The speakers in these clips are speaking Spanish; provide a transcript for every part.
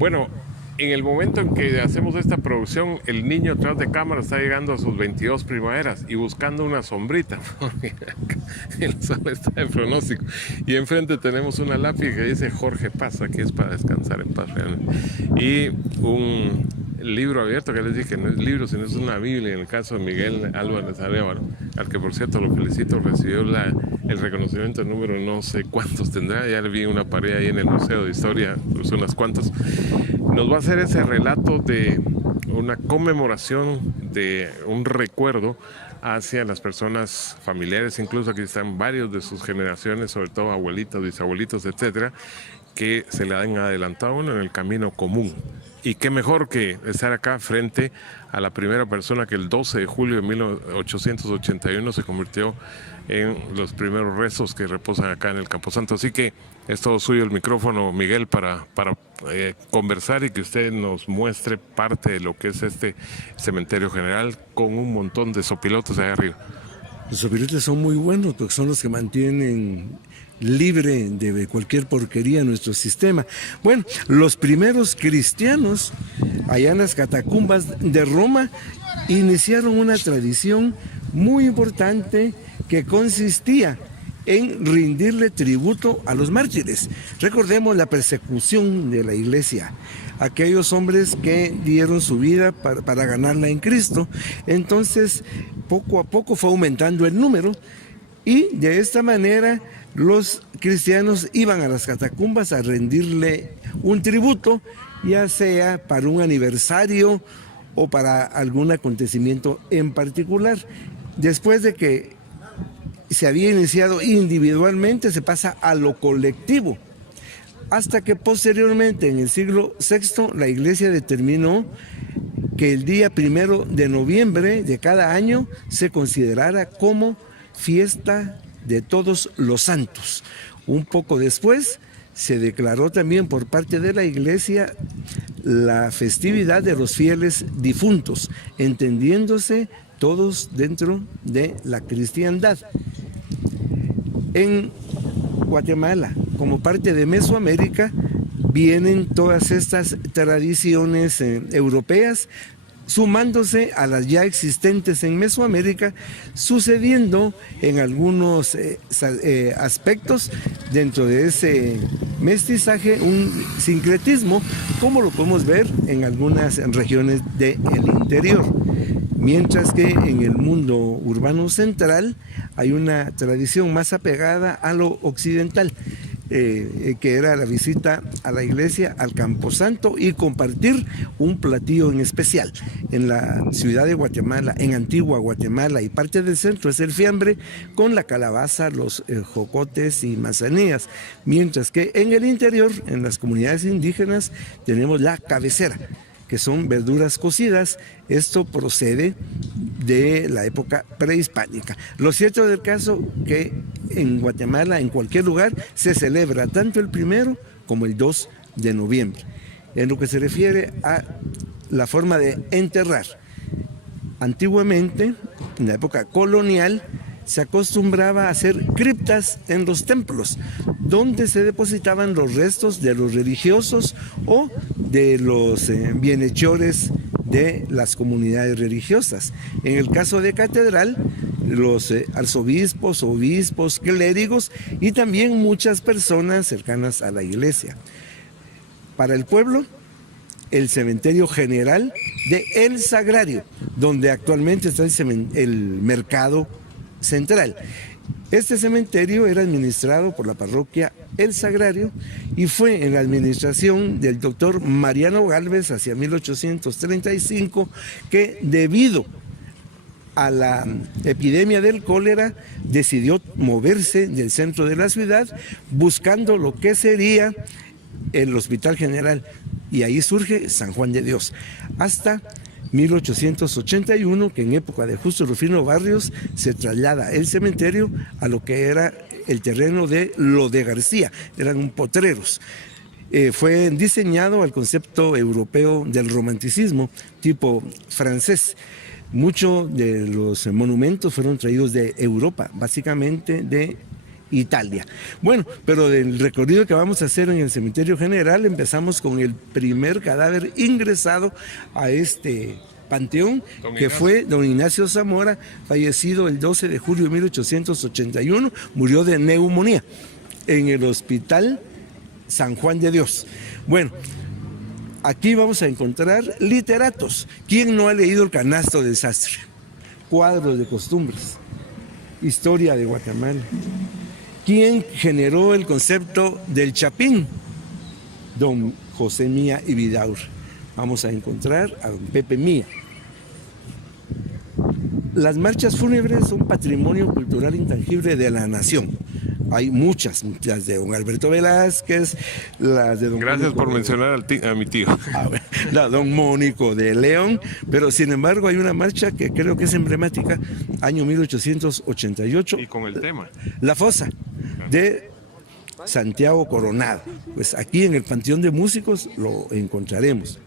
Bueno, en el momento en que hacemos esta producción, el niño atrás de cámara está llegando a sus 22 primaveras y buscando una sombrita, porque el sol está de pronóstico. Y enfrente tenemos una lápiz que dice Jorge Paz, aquí es para descansar en paz realmente. Y un libro abierto que les dije, no es libro, sino es una Biblia, en el caso de Miguel Álvarez Arévalo, al que por cierto lo felicito, recibió el reconocimiento número no sé cuántos tendrá, ya le vi una pared ahí en el Museo de Historia, pues unas cuantas. Nos va a hacer ese relato de una conmemoración, de un recuerdo hacia las personas familiares, incluso aquí están varios de sus generaciones, sobre todo abuelitos, bisabuelitos, etcétera, que se le han adelantado uno en el camino común. Y qué mejor que estar acá frente a la primera persona que el 12 de julio de 1881 se convirtió en los primeros restos que reposan acá en el Camposanto. Así que es todo suyo el micrófono, Miguel, para conversar y que usted nos muestre parte de lo que es este cementerio general con un montón de sopilotes allá arriba. Los sopilotes son muy buenos porque son los que mantienen libre de cualquier porquería nuestro sistema. Bueno, los primeros cristianos allá en las catacumbas de Roma iniciaron una tradición muy importante que consistía en rendirle tributo a los mártires. Recordemos la persecución de la iglesia, aquellos hombres que dieron su vida para ganarla en Cristo. Entonces, poco a poco fue aumentando el número y de esta manera los cristianos iban a las catacumbas a rendirle un tributo, ya sea para un aniversario o para algún acontecimiento en particular. Después de que se había iniciado individualmente, se pasa a lo colectivo, hasta que posteriormente, en el siglo VI, la iglesia determinó que el día 1 de noviembre de cada año se considerara como fiesta de todos los santos. Un poco después se declaró también por parte de la iglesia la festividad de los fieles difuntos, entendiéndose todos dentro de la cristiandad. En Guatemala, como parte de Mesoamérica, vienen todas estas tradiciones europeas, sumándose a las ya existentes en Mesoamérica, sucediendo en algunos aspectos dentro de ese mestizaje un sincretismo, como lo podemos ver en algunas regiones del interior. Mientras que en el mundo urbano central hay una tradición más apegada a lo occidental, que era la visita a la iglesia, al Camposanto y compartir un platillo en especial. En la ciudad de Guatemala, en Antigua Guatemala y parte del centro es el fiambre con la calabaza, los jocotes y manzanillas, mientras que en el interior, en las comunidades indígenas, tenemos la cabecera, que son verduras cocidas. Esto procede de la época prehispánica. Lo cierto del caso que en Guatemala, en cualquier lugar, se celebra tanto el 1 como el 2 de noviembre. En lo que se refiere a la forma de enterrar, antiguamente, en la época colonial, se acostumbraba a hacer criptas en los templos, donde se depositaban los restos de los religiosos o de los bienhechores de las comunidades religiosas. En el caso de catedral, los arzobispos, obispos, clérigos y también muchas personas cercanas a la iglesia. Para el pueblo, el cementerio general de El Sagrario, donde actualmente está el mercado central. Este cementerio era administrado por la parroquia El Sagrario y fue en la administración del doctor Mariano Gálvez hacia 1835 que, debido a la epidemia del cólera, decidió moverse del centro de la ciudad buscando lo que sería el Hospital General, y ahí surge San Juan de Dios, hasta 1881, que en época de Justo Rufino Barrios se traslada el cementerio a lo que era el terreno de Lo de García, eran potreros. Fue diseñado al concepto europeo del romanticismo, tipo francés. Muchos de los monumentos fueron traídos de Europa, básicamente de Italia. Bueno, pero del recorrido que vamos a hacer en el cementerio general, empezamos con el primer cadáver ingresado a este panteón, que fue don Ignacio Zamora, fallecido el 12 de julio de 1881, murió de neumonía en el Hospital San Juan de Dios. Bueno, aquí vamos a encontrar literatos. ¿Quién no ha leído El canasto del sastre? Cuadros de costumbres, historia de Guatemala. ¿Quién generó el concepto del chapín? Don José Mía y Vidaur. Vamos a encontrar a don Pepe Mía. Las marchas fúnebres son patrimonio cultural intangible de la nación. Hay muchas, las de don Alberto Velázquez, las de don... Gracias Mónico por mencionar a mi tío. Don Mónico de León, pero sin embargo hay una marcha que creo que es emblemática, año 1888. Y con el tema. La fosa de Santiago Coronado. Pues aquí en el Panteón de Músicos lo encontraremos.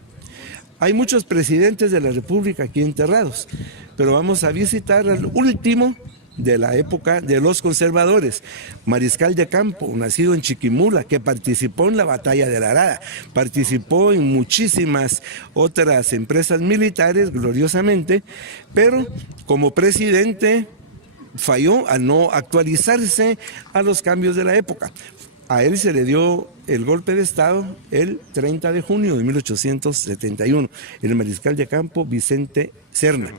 Hay muchos presidentes de la República aquí enterrados, pero vamos a visitar al último de la época de los conservadores, mariscal de campo, nacido en Chiquimula, que participó en la batalla de la Arada, participó en muchísimas otras empresas militares, gloriosamente, pero como presidente falló al no actualizarse a los cambios de la época. A él se le dio el golpe de Estado el 30 de junio de 1871, el mariscal de campo Vicente Serna.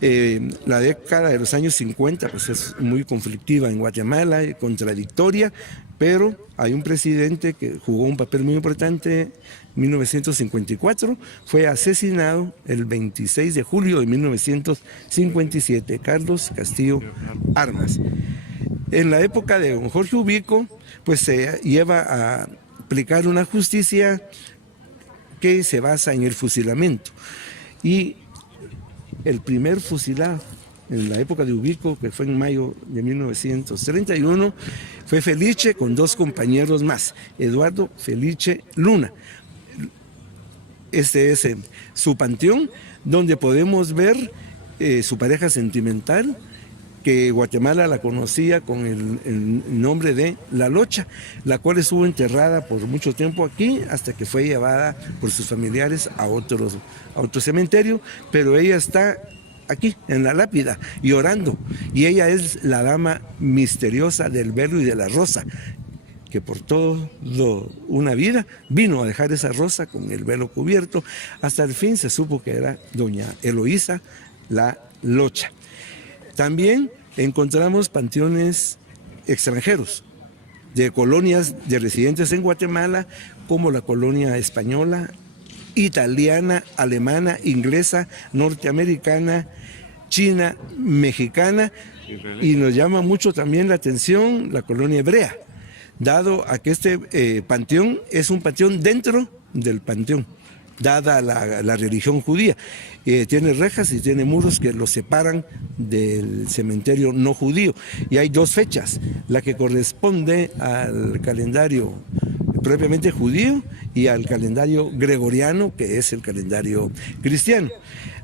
La década de los años 50 pues es muy conflictiva en Guatemala, contradictoria, pero hay un presidente que jugó un papel muy importante en 1954, fue asesinado el 26 de julio de 1957, Carlos Castillo Armas. En la época de don Jorge Ubico, pues se lleva a aplicar una justicia que se basa en el fusilamiento. Y el primer fusilado en la época de Ubico, que fue en mayo de 1931, fue Felice con dos compañeros más, Eduardo Felice Luna. Este es su panteón, donde podemos ver su pareja sentimental, que Guatemala la conocía con el nombre de La Locha, la cual estuvo enterrada por mucho tiempo aquí hasta que fue llevada por sus familiares a otro cementerio, pero ella está aquí en la lápida llorando, y ella es la dama misteriosa del velo y de la rosa, que por toda una vida vino a dejar esa rosa con el velo cubierto. Hasta el fin se supo que era doña Eloísa La Locha. También encontramos panteones extranjeros, de colonias de residentes en Guatemala, como la colonia española, italiana, alemana, inglesa, norteamericana, china, mexicana, y nos llama mucho también la atención la colonia hebrea, dado a que este panteón es un panteón dentro del panteón, dada la religión judía. Tiene rejas y tiene muros que los separan del cementerio no judío. Y hay dos fechas, la que corresponde al calendario propiamente judío y al calendario gregoriano, que es el calendario cristiano.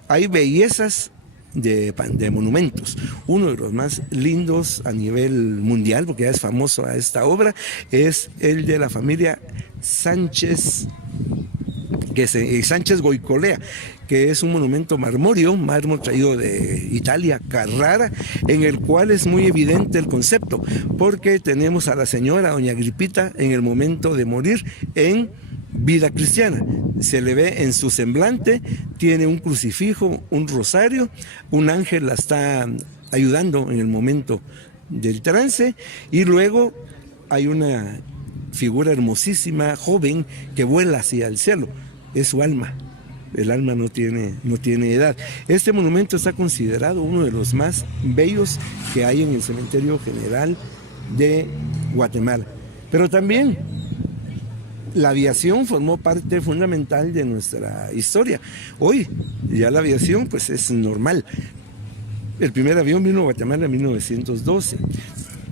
Hay bellezas de monumentos. Uno de los más lindos a nivel mundial, porque ya es famoso a esta obra, es el de la familia Sánchez, Sánchez Goicolea, que es un monumento marmóreo, mármol traído de Italia, Carrara, en el cual es muy evidente el concepto, porque tenemos a la señora doña Agripita en el momento de morir en vida cristiana. Se le ve en su semblante, tiene un crucifijo, un rosario, un ángel la está ayudando en el momento del trance, y luego hay una figura hermosísima, joven, que vuela hacia el cielo. Es su alma. El alma no tiene edad. Este monumento está considerado uno de los más bellos que hay en el Cementerio General de Guatemala. Pero también la aviación formó parte fundamental de nuestra historia. Hoy ya la aviación pues es normal. El primer avión vino a Guatemala en 1912.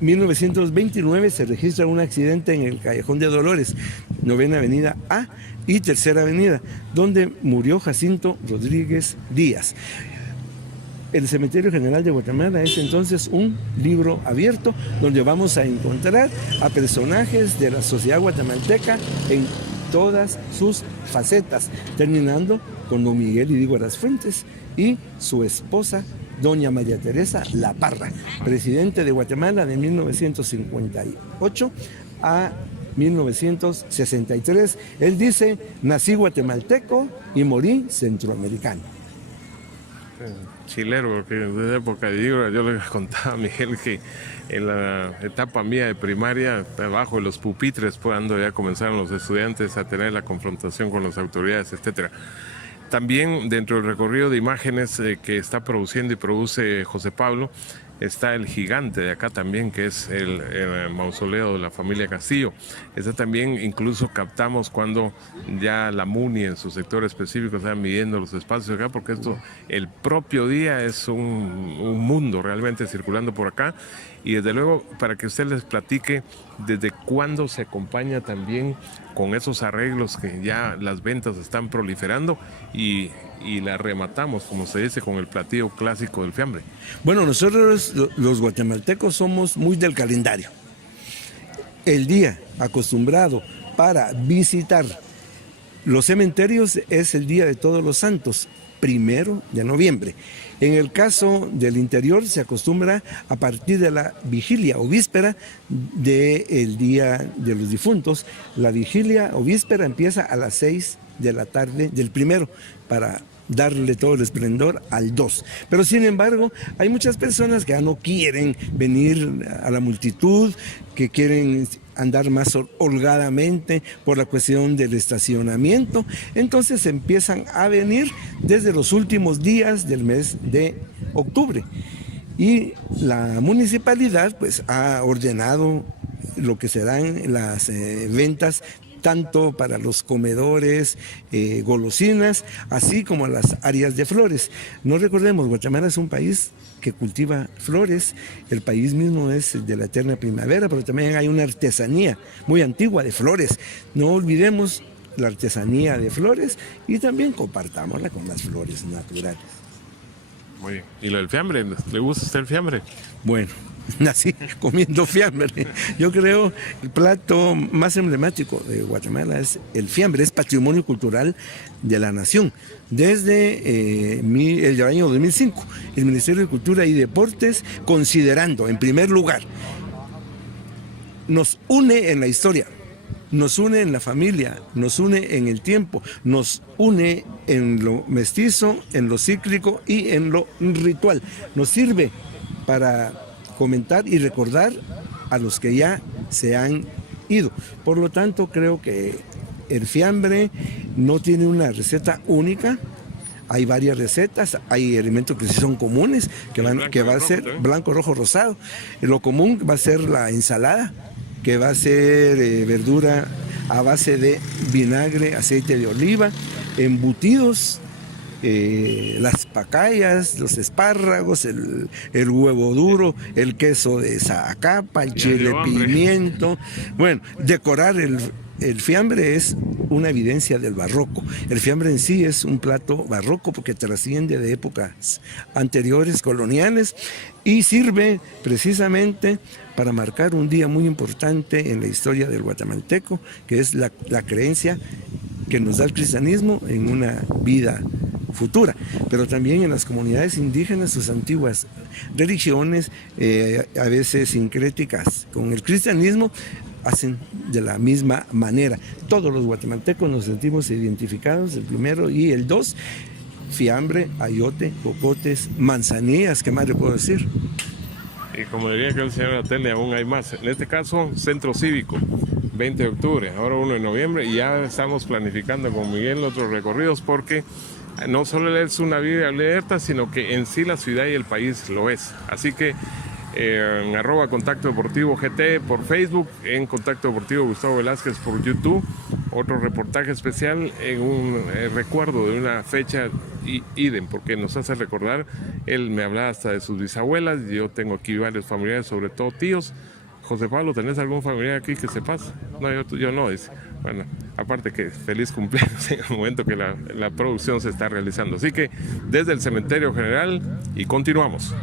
1929 se registra un accidente en el Callejón de Dolores, 9ª Avenida A y 3 ª Avenida, donde murió Jacinto Rodríguez Díaz. El Cementerio General de Guatemala es entonces un libro abierto donde vamos a encontrar a personajes de la sociedad guatemalteca en todas sus facetas, terminando con don Miguel Idígoras Fuentes y su esposa, doña María Teresa La Parra, presidente de Guatemala de 1958 a 1963. Él dice: nací guatemalteco y morí centroamericano. Chilero, porque desde época de Idígoras yo le contaba a Miguel que en la etapa mía de primaria, abajo de los pupitres, cuando ya comenzaron los estudiantes a tener la confrontación con las autoridades, etcétera. También dentro del recorrido de imágenes que está produciendo y produce José Pablo, está el gigante de acá también, que es el mausoleo de la familia Castillo. Ese también incluso captamos cuando ya la MUNI en su sector específico está midiendo los espacios acá, porque esto, el propio día es un mundo realmente circulando por acá. Y desde luego, para que usted les platique desde cuándo se acompaña también con esos arreglos que ya las ventas están proliferando y la rematamos, como se dice, con el platillo clásico del fiambre. Bueno, nosotros los guatemaltecos somos muy del calendario. El día acostumbrado para visitar los cementerios es el Día de Todos los Santos, 1 de noviembre. En el caso del interior se acostumbra a partir de la vigilia o víspera del Día de los Difuntos. La vigilia o víspera empieza a las 6 de la tarde del 1 para darle todo el esplendor al 2. Pero sin embargo, hay muchas personas que ya no quieren venir a la multitud, que quieren andar más holgadamente por la cuestión del estacionamiento. Entonces empiezan a venir desde los últimos días del mes de octubre. Y la municipalidad pues ha ordenado lo que serán las ventas tanto para los comedores, golosinas, así como las áreas de flores. No recordemos, Guatemala es un país que cultiva flores, el país mismo es de la eterna primavera, pero también hay una artesanía muy antigua de flores. No olvidemos la artesanía de flores y también compartámosla con las flores naturales. Muy bien. ¿Y lo del fiambre? ¿Le gusta a usted el fiambre? Bueno, nací comiendo fiambre. Yo creo el plato más emblemático de Guatemala es el fiambre, es patrimonio cultural de la nación. Desde el año 2005, el Ministerio de Cultura y Deportes, considerando en primer lugar, nos une en la historia, nos une en la familia, nos une en el tiempo, nos une en lo mestizo, en lo cíclico y en lo ritual. Nos sirve para comentar y recordar a los que ya se han ido. Por lo tanto, creo que el fiambre no tiene una receta única. Hay varias recetas, hay elementos que sí son comunes, que va a ser blanco, rojo, rosado. Lo común va a ser la ensalada, que va a ser verdura a base de vinagre, aceite de oliva, embutidos, las pacayas, los espárragos, el huevo duro, el queso de Zacapa, el chile pimiento. Bueno, decorar el fiambre es una evidencia del barroco. El fiambre en sí es un plato barroco porque trasciende de épocas anteriores, coloniales, y sirve precisamente para marcar un día muy importante en la historia del guatemalteco, que es la creencia que nos da el cristianismo en una vida futura, pero también en las comunidades indígenas, sus antiguas religiones, a veces sincréticas con el cristianismo, hacen de la misma manera. Todos los guatemaltecos nos sentimos identificados, el 1 y el 2, fiambre, ayote, cocotes, manzanillas, ¿qué más le puedo decir? Y como diría que el señor Atene, aún hay más. En este caso, Centro Cívico, 20 de octubre, ahora 1 de noviembre, y ya estamos planificando con Miguel otros recorridos porque no solo es una Biblia abierta, sino que en sí la ciudad y el país lo es. Así que en @Contacto Deportivo GT por Facebook, en Contacto Deportivo Gustavo Velázquez por YouTube, otro reportaje especial en un recuerdo de una fecha idem, porque nos hace recordar, él me hablaba hasta de sus bisabuelas, yo tengo aquí varios familiares, sobre todo tíos, José Pablo, ¿tenés algún familiar aquí que sepas? No, yo no, dice. Bueno, aparte que feliz cumpleaños en el momento que la producción se está realizando. Así que desde el Cementerio General y continuamos.